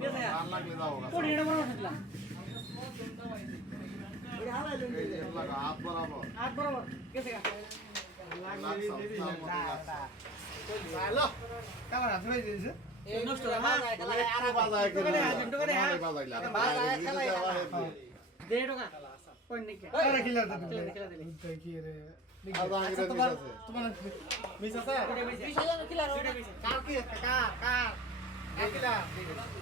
ये रे राम लाग लेदा होगा थोड़ी हेड़ा मारो उठला और दोंटा भाई ये लाग आबरो आबरो कैसे गा लाग ले दे का बना दुई दिन्छ नोस्टो आ लाग आबा जाय के बाजाए के बाजाए चलाए दे 10 टका पण नहीं के खेला दे